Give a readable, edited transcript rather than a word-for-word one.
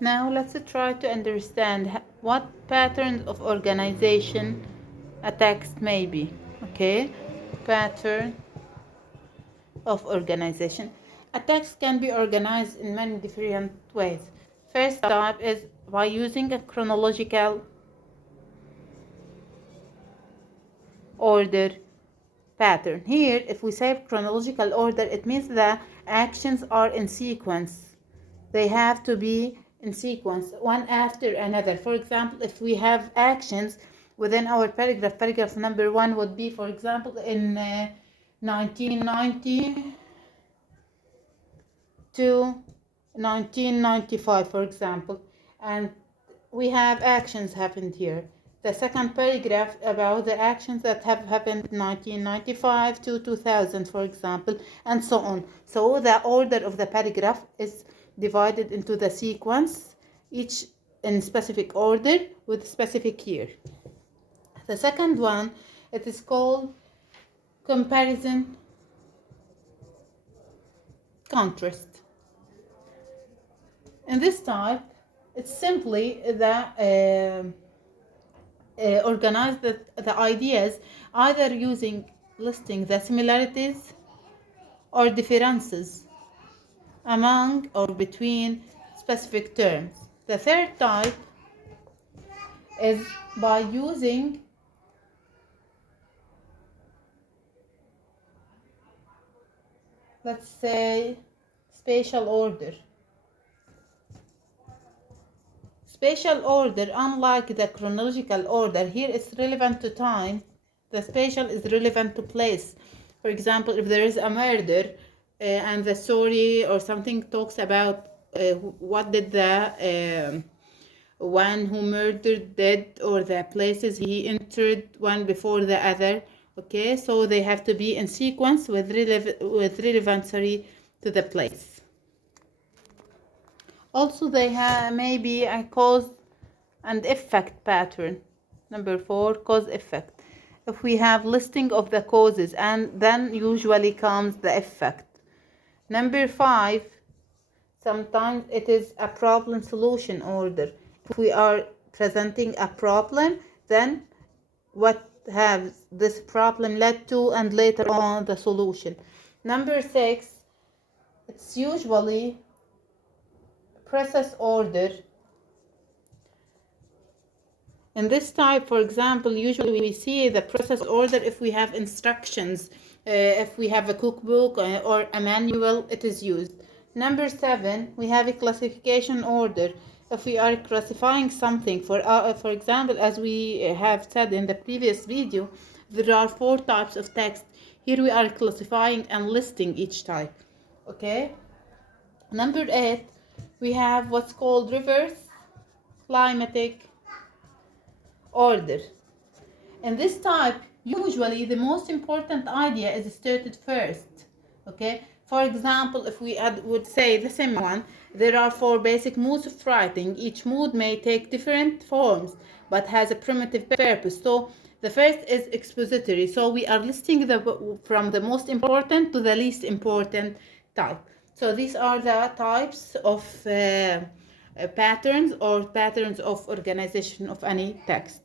Now let's try to understand what patterns of organization a text may be. Okay, pattern of organization. A text can be organized in many different ways. First type is by using a chronological order pattern. Here, if we say chronological order, it means the actions are in sequence. They have to be in sequence, one after another. For example, if we have actions within our paragraph number 1 would be, for example, in 1990 to 1995, for example, and we have actions happened here. The second paragraph about the actions that have happened 1995 to 2000, for example, and so on. So the order of the paragraph is divided into the sequence, each in specific order with specific year. The second one, it is called comparison contrast. In this type, it's simply organize the ideas either using listing the similarities or differences among or between specific terms. The third type is by using let's say spatial order. Spatial order, unlike the chronological order, here is relevant to time. The spatial is relevant to place. For example, if there is a murder and the story or something talks about what did the one who murdered did, or the places he entered one before the other. Okay, so they have to be in sequence with relevancy to the place. Also, they may be a cause and effect pattern. Number 4, cause effect. If we have listing of the causes, and then usually comes the effect. Number 5, sometimes it is a problem solution order. If we are presenting a problem, then what has this problem led to, and later on the solution. Number 6, it's usually process order. In this type, for example, usually we see the process order if we have instructions, if we have a cookbook or a manual, it is used. Number 7, we have a classification order. If we are classifying something, for example, as we have said in the previous video, there are 4 types of text. Here we are classifying and listing each type. Okay. Number 8, we have what's called reverse climatic order. In this type, usually the most important idea is stated first. Okay. For example, if we would say the same one, there are 4 basic modes of writing. Each mode may take different forms, but has a primitive purpose. So the first is expository. So we are listing from the most important to the least important type. So these are the types of patterns or patterns of organization of any text.